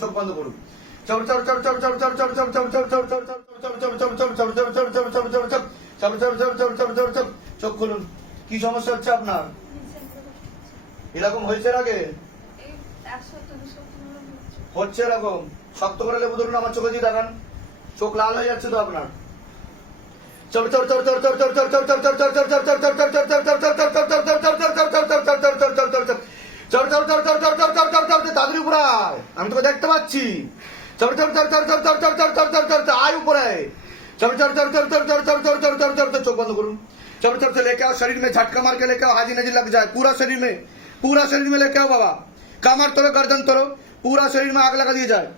চোখ বন্ধ করুন। চোখ খুলুন। কি সমস্যা হচ্ছে আপনার? এরকম হয়েছে এর আগে? হচ্ছে এরকম? শক্ত করে লেবু ধরুন, আমার চোখে দিয়ে দেখান। চোখ লাল হয়ে যাচ্ছে তো আপনার। তাড়াতাড়ি উপরে আয়, আমি তোকে দেখতে পাচ্ছি। আয় উপরে। चोख बंद करूँ। चलो लेके आओ, शरीर में झटका मार के लेके आओ, हाजी नजी लग जाए पूरा शरीर में लेके आओ बाबा। कमर तोड़ो, गर्दन तोड़ो, पूरा शरीर में आग लगा दी जाए।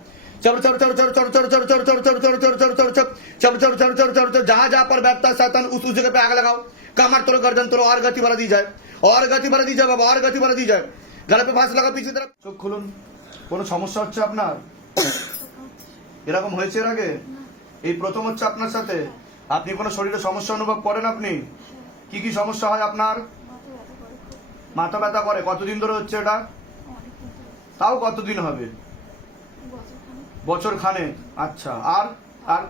जहां जहां पर बैठता है शैतान उस जगह पे आग लगाओ। कमर तोड़ो, गर्दन तोड़ो, और गति बढ़ा दी जाए, और गति बढ़ा दी जाए बाबा, और गति बढ़ा दी जाए। गले पे फांस लगा पीछे तरफ। চোখ খুলুন। কোনো সমস্যা হচ্ছে আপনার? এরকম হয়েছে এর আগে? এই প্রথম হচ্ছে আপনার সাথে? আপনি কোনো শরীরে সমস্যা অনুভব করেন? আপনি কি কি সমস্যা হয় আপনার? মাথা ব্যথা করে? কতদিন ধরে হচ্ছে এটা? তাও কতদিন হবে? বছর খানে। আচ্ছা, আর আর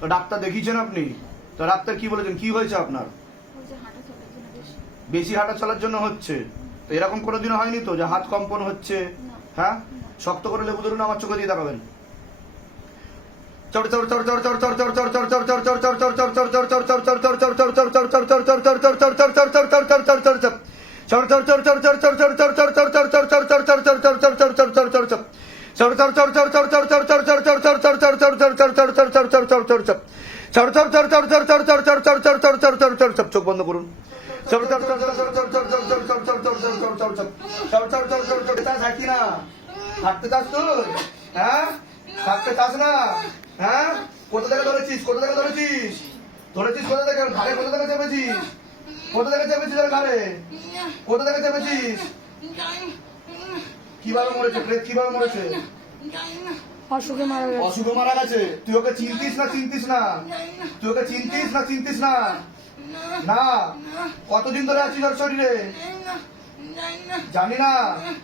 তো ডাক্তার দেখিয়েছেন আপনি? তো ডাক্তার কি বলেছেন, কি হয়েছে আপনার? বেশি হাঁটা চলার জন্য হচ্ছে। তো এরকম কোনোদিনও হয়নি তো যে হাত কম্পন হচ্ছে? হ্যাঁ, শক্ত করে লেবু ধরুন, আমার চোখে দিয়ে দেখাবেন। চোখ বন্ধ করুন। থাকি না, থাকতে চাস তুই? হ্যাঁ, থাকতে চাস না? হ্যাঁ, কোথা থেকে ধরেছিস? কোথা থেকে ধরেছিস? ধরেছিস কোথা থেকে? ঘাড়ে কোথা থেকে চেপেছিস? কোথা থেকে চেপেছিস? আর ঘাড়ে কোথা থেকে চেপেছিস? কিভাবে মরেছে? প্রেত কিভাবে মরেছে? অসুখে মারা গেছে। অসুখে মারা গেছে। তুই ওকে চিনতিস না? চিনতিস না? তুই ওকে চিনতিস না? চিনতিস না? না। কতদিন ধরে আছিস ওর শরীরে? জানি না।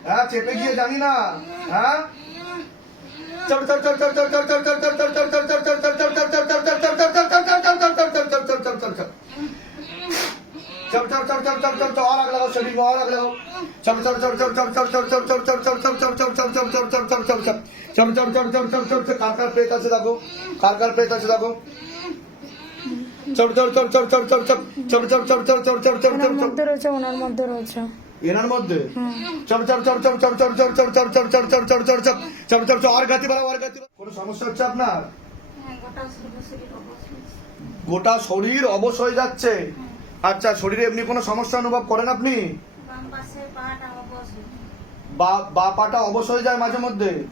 হ্যাঁ, চেপে গিয়ে জানি না। হ্যাঁ, और आग लगाओ शरीर में, और आग लगाओ। कार प्रेत আছে দেখো, कार प्रेत আছে দেখো। ওনার মধ্যে রয়েছে, ওনার মধ্যে রয়েছে, এনার মধ্যে। আর গাতি বাড়াও, আর গাতি। কোনো সমস্যা হচ্ছে আপনার? গোটা শরীর অবশ হয়ে যাচ্ছে। আচ্ছা, শরীরে এমনি কোনো সমস্যা অনুভব করেন আপনি? বা পাটা অবশ হয়ে যায় মাঝে মধ্যে।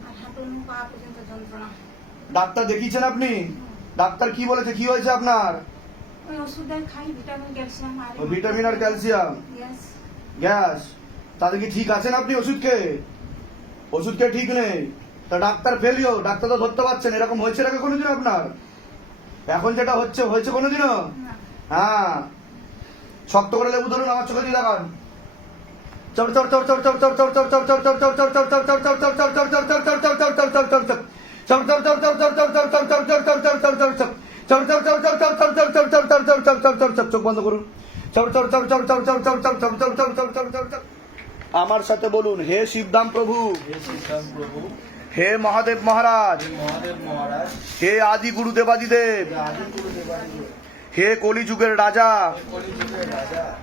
ডাক্তার দেখিয়েছেন আপনি? ডাক্তার কি বলেছে, কি হয়েছে আপনার? ভিটামিন আর ক্যালসিয়াম, গ্যাস। তাদের কি ঠিক আছেন আপনি? ওষুধ খেয়ে ঠিক নেই। তা ডাক্তার ফেলিও, ডাক্তার তো ধরতে পারছেন। এরকম হয়েছে আগে কোনোদিন আপনার? এখন যেটা হয়েছে কোনোদিনও? হ্যাঁ, শক্ত করে লেবু ধরুন, আমার চোখে দিয়ে দেখান। চোখ বন্ধ করুন। আমার সাথে বলুন, হে শিবধাম প্রভু, হে মহাদেব মহারাজ, হে আদি গুরু দেবাদিদেব, হে কলিযুগের রাজা,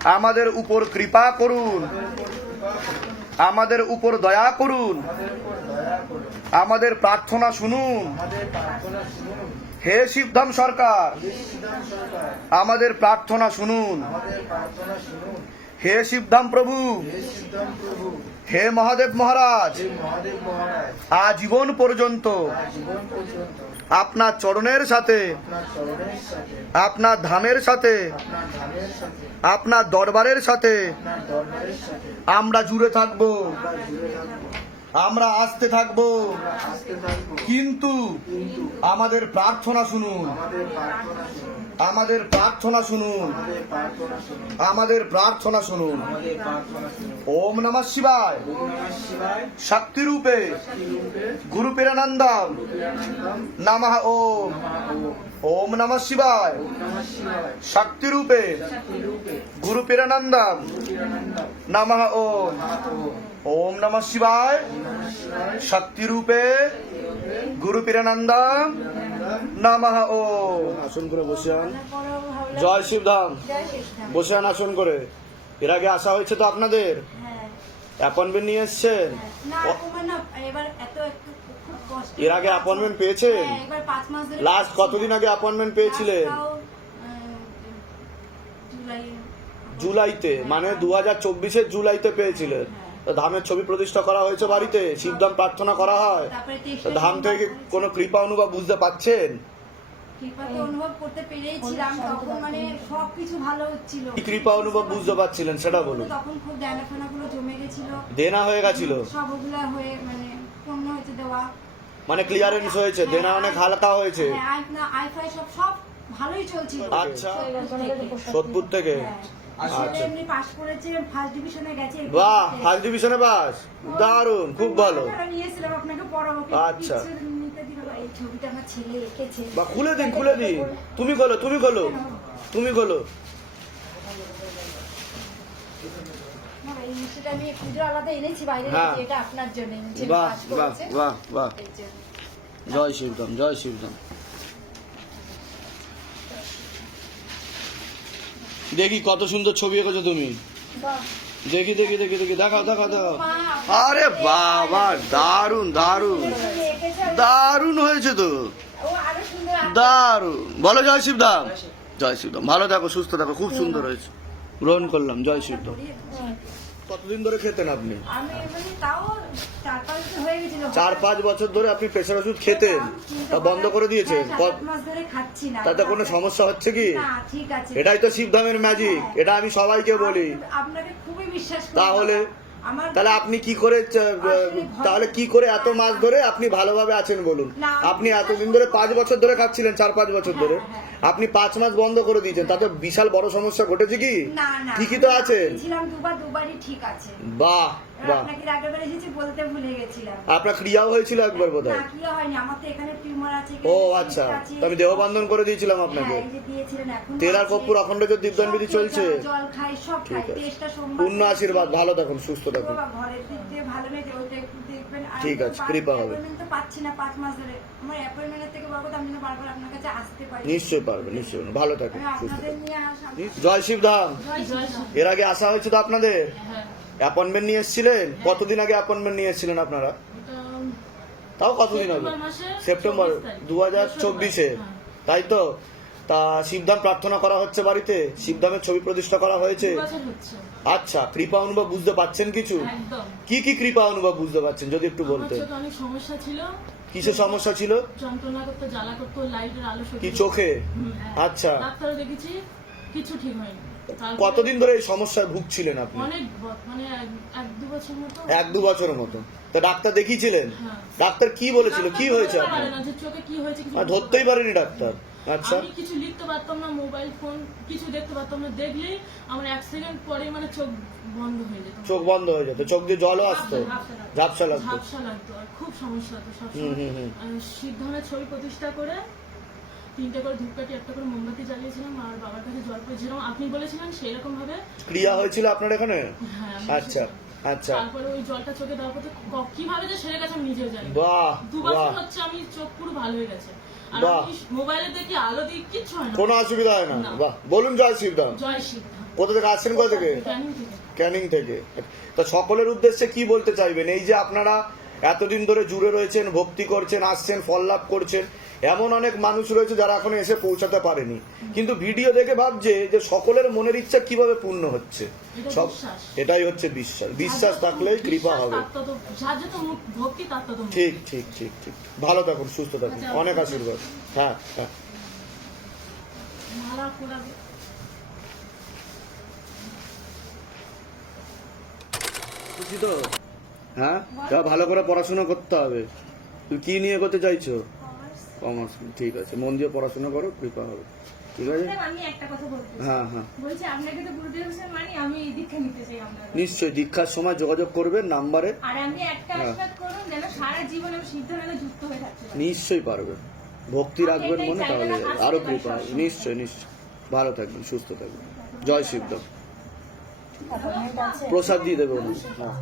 আমাদের উপর কৃপা করুন, আমাদের উপর দয়া করুন, আমাদের প্রার্থনা শুনুন। হে শিবধাম সরকার, আমাদের প্রার্থনা শুনুন। হে শিবধাম প্রভু, হে মহাদেব মহারাজ, আজীবন পর্যন্ত আপনার চরণের সাথে, আপনার ধামের সাথে, আপনার দরবারের সাথে আমরা জুড়ে থাকব। আমরা আসতে থাকবো, কিন্তু আমাদের প্রার্থনা শুনুন, আমাদের প্রার্থনা শুনুন, আমাদের প্রার্থনা শুনুন। ওম নমঃ শিবায় শক্তি রূপে গুরু প্রেরানন্দম নমঃ ওম। ওম নমঃ শিবায় শক্তি রূপে গুরু প্রেরানন্দম নমঃ ওম। ওম নমঃ শিবায় শক্তি রূপে গুরু প্রেরানন্দম নমঃ ওম। আসন করে বসে আন। জয় শিবধাম। বসে আন আসন করে। এর আগে আসা হয়েছে তো আপনাদের? হ্যাঁ। অ্যাপয়েন্টমেন্ট নিয়ে এসছেন? না, এখন না, এবার একটু খুব কষ্ট। এর আগে অ্যাপয়েন্টমেন্ট পেয়েছেন? হ্যাঁ, এবার 5 মাস ধরে লাস্ট পাচ্ছি কতদিন না। আগে অ্যাপয়েন্টমেন্ট পেয়েছিলেন? লাস্ট তাও, জুলাই। জুলাইতে, মানে 2024-এর জুলাইতে পেয়েছিলেন। তো ধামের ছবি প্রতিষ্ঠা করা হয়েছে বাড়িতে, শিবধাম প্রার্থনা করা হয়। তারপরে তো ধাম থেকে কোনো কৃপা অনুভব বুঝতে পাচ্ছেন? কৃপা তো অনুভব করতে পেরেছিলাম, তখন মানে সবকিছু ভালো হচ্ছিল। কি কৃপা অনুভব বুঝতে পাচ্ছিলেন সেটা বলুন। তখন খুব দেনাফেনাগুলো জমে গেছিল, দেনা হয়ে গেছিল, সব ওগুলা হয়ে মানে পূর্ণ হয়েছে দেওয়া। মানে ক্লিয়ারেন্স হয়েছে, দেনা অনেক হালকা হয়েছে। হ্যাঁ, আইফাই সব ভালোই চলছিল। আচ্ছা, থেকে। সোদপুর থেকে। হ্যাঁ। আচ্ছা, ছেলে এমনি পাস করেছে, ফার্স্ট ডিভিশনে গেছে। বাহ, ফার্স্ট ডিভিশনে পাস, দারুণ, খুব ভালো। আমরা নিয়েছিলাম আপনাকে পড়াবো, আচ্ছা। কিছু নিতে দিল না। এই ছবিটা আমার ছেলে এঁকেছে। বা খুলে দিন, খুলে দিন। তুমি খোলো, তুমি খোলো, তুমি খোলো। না, এই মিষ্টিটা আমি পুজো আলাদা এনেছি বাইরে হ্যাঁ। থেকে, এটা আপনার জন্য এনেছি। বাহ পাস বাহ করেছে। বাহ বাহ। এই জন্য। জয় শিবধাম, জয় শিবধাম। দেখি কত সুন্দর ছবি এঁকেছো তুমি। বাহ। দেখি দেখি দেখি দেখি, দেখাও দেখাও দেখাও। আরে বাবা, দারুণ দারুণ এঁকেছে, দারুণ হয়েছে তো, ও আরো সুন্দর। দারুণ। বলো জয় শিবধাম। জয় শিবধাম, ভালো থাকো, সুস্থ থাকো, খুব সুন্দর হয়েছে। গ্রহণ করলাম, জয় শিবধাম। কতদিন ধরে খেতেন আপনি? আমি মানে তাও 4-5 বছর হয়ে গেছিল। 4-5 বছর ধরে আপনি প্রেশার ওষুধ খেতেন, তা বন্ধ করে দিয়েছেন? হ্যাঁ, 7-8 মাস ধরে খাচ্ছি না। তাতে কোনো সমস্যা হচ্ছে কি? না, ঠিক আছে। এটাই তো শিবধামের ম্যাজিক, এটা আমি সবাইকে বলি। আপনাকে খুবই বিশ্বাস করি। তাহলে আমার তাহলে আপনি কি করে তাহলে কি করে এত মাস ধরে আপনি ভালোভাবে আছেন বলুন? না, আপনি এতদিন ধরে 5 বছর ধরে খাচ্ছিলেন, 4-5 বছর ধরে, হ্যাঁ। আপনি 5 মাস বন্ধ করে দিয়েছেন, তাতে বিশাল বড় সমস্যা ঘটেছে কি? না না, ঠিকই তো আছেন। ছিলাম দুবারই ঠিক আছে। বাহ বাহ। আপনাকে আগের বার এসেছি বলতে ভুলে গেছিলাম। আপনার ক্রিয়াও হয়েছিল একবার না, বোধহয়। কি হয়নি, আমার তো এখানে টিউমার আছে। ও আচ্ছা, তো আমি দেহবন্ধন করে দিয়েছিলাম আপনাকে। হ্যাঁ, এই যে দিয়েছিলেন, এখন তেল আর আছে। কর্পূর অখণ্ড জ্যোতি দীপদান বিধি সব চলছে। জল খাই, সব খাই। ঠিক আছে। টেস্টটা সোমবার পূর্ণ আশীর্বাদ, ভালো থাকুন, সুস্থ থাকুন। বাবা, ঘরের দিক দিয়ে ভালো নেই, ওইটা একটু দেখবেন। আর ঠিক আছে, কৃপা হবে। অ্যাপয়েন্টমেন্ট তো পাচ্ছি না 5 মাস ধরে। আমার অ্যাপয়েন্টমেন্টের থেকে বড় কথা, আমি যেন বারবার আপনার কাছে আসতে পারি। নিশ্চয়ই পারবে, নিশ্চয়ই পারবে। ভালো থাকুন, আমি সুস্থ আপনাদের থাকুন। নিয়ে আসা। জয় শিবধাম। জয় এর আগে আসা হয়েছে তো আপনাদের? অ্যাপয়েন্টমেন্ট নিয়ে এসেছিলেন? কতদিন আগে অ্যাপয়েন্টমেন্ট নিয়ে এসেছিলেন আপনারা? তাও কতদিন আগে? সেপ্টেম্বর 2024-এ, তাই তো? তা শিবধাম প্রার্থনা করা হচ্ছে বাড়িতে, শিবধামের ছবি প্রতিষ্ঠা করা হয়েছে। আচ্ছা, কৃপা অনুভব বুঝতে পাচ্ছেন কিছু? কি কি কৃপা অনুভব বুঝতে পাচ্ছেন যদি একটু বলতেন? অনেক সমস্যা ছিল। কিসের সমস্যা ছিল? যন্ত্রণা করতে, জ্বালা করতে, লাইটের আলো কি চোখে? আচ্ছা, ডাক্তার দেখেছি, কিছু ঠিক হয়নি। তারপরে কতদিন ধরে এই সমস্যায় ভুগছিলেন আপনি? অনেক মানে 1-2 বছর মতো। 1-2 বছরের মতো। তো ডাক্তার দেখিয়েছিলেন? হ্যাঁ। ডাক্তার কি বলেছিল, কি হয়েছে ডাক্তার আপনার? বলতে পারে না যে চোখে কি হয়েছে কিছু আর ধরতেই পারেনি ডাক্তার? আচ্ছা, আমি কিছু লিখতে পারতাম না, মোবাইল ফোন কিছু দেখতে পারতাম না, দেখলেই আমার 1 সেকেন্ড পরে মানে চোখ বন্ধ হয়ে যেত। চোখ বন্ধ হয়ে যেত, চোখ দিয়ে জলও আসতো, ঝাপসা লাগতো। ঝাপসা লাগতো, আর খুব সমস্যা হতো হুম, সবসময়। হুম, হুম। সিদ্ধানের ছবি প্রতিষ্ঠা করে 3টে করে ধূপকাঠি, 1টা করে মোমবাতি জ্বালিয়েছিলাম, আর বাবার কাছে জল পেয়েছিলাম। আপনি বলেছিলেন সেই রকম ভাবে। ক্রিয়া হয়েছিল আপনার এখানে? হ্যাঁ, আমি আচ্ছা আচ্ছা, তারপরে ওই জলটা চোখে দেওয়ার পরে কিভাবে যে সেরে গেছে আমি নিজেও জানি না। বাহ 2 বছর বাহ, হচ্ছে আমি চোখ পুরো ভালো হয়ে গেছে। আর বাহ। আমি মোবাইলে দেখি, আলো দিই, কিচ্ছু হয় না। কোনো অসুবিধা হয় না? না। বাহ, বলুন জয় শিবধাম। জয় সিদ্ধা। কোথা থেকে আসছেন, কোথা থেকে? ক্যানিং থেকে। ক্যানিং থেকে। তো সকলের উদ্দেশ্যে কি বলতে চাইবেন? এই যে আপনারা এতদিন ধরে জুড়ে রয়েছেন, ভক্তি করছেন, আসছেন, ফল লাভ করছেন, এমন অনেক মানুষ রয়েছে যারা এখনো এসে পৌঁছাতে পারেনি, কিন্তু ভিডিও দেখে ভাবছে যে সকলের মনের ইচ্ছা কিভাবে পূর্ণ হচ্ছে। এটা সব বিশ্বাস। এটাই হচ্ছে বিশ্বাস, বিশ্বাস থাকলেই কৃপা হবে। যার যত ভক্তি তার তত মুক্তি। ঠিক ঠিক ঠিক ঠিক, ভালো থাকুন, সুস্থ থাকুন, অনেক আশীর্বাদ। হ্যাঁ হ্যাঁ, মালা পরাবে। খুশি তো? হ্যাঁ, তা ভালো করে পড়াশোনা করতে হবে। তুমি কি নিয়ে করতে চাইছো? কমার্স। ঠিক আছে, মন দিয়ে পড়াশোনা করো, কৃপা হবে। ঠিক আছে। ম্যাম, আমি একটা কথা বলতে চাই। হ্যাঁ হ্যাঁ, বলছি আপনাকে তো গুরুদেব হোসেন মানি, আমি দীক্ষা নিতে চাই আপনার। নিশ্চয়ই দীক্ষার সময় যোগাযোগ করবে নাম্বারে। আর আমি একটা হ্যাঁ। আশীর্বাদ করুন যেন সারা জীবন আমি সিদ্ধান্তকে যুক্ত হয়ে থাকতে পারি। নিশ্চয়ই পারবে, ভক্তি রাখবেন মনে, তাহলে আরো কৃপা হবে। নিশ্চয়ই নিশ্চয়ই, ভালো থাকবেন, সুস্থ থাকবেন। জয় শিবদাম। অ্যাপয়েন্টমেন্ট আছে? প্রসাদ দিয়ে দেবে ওনার। হ্যাঁ।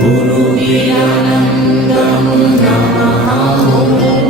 Guru Virananda नमः।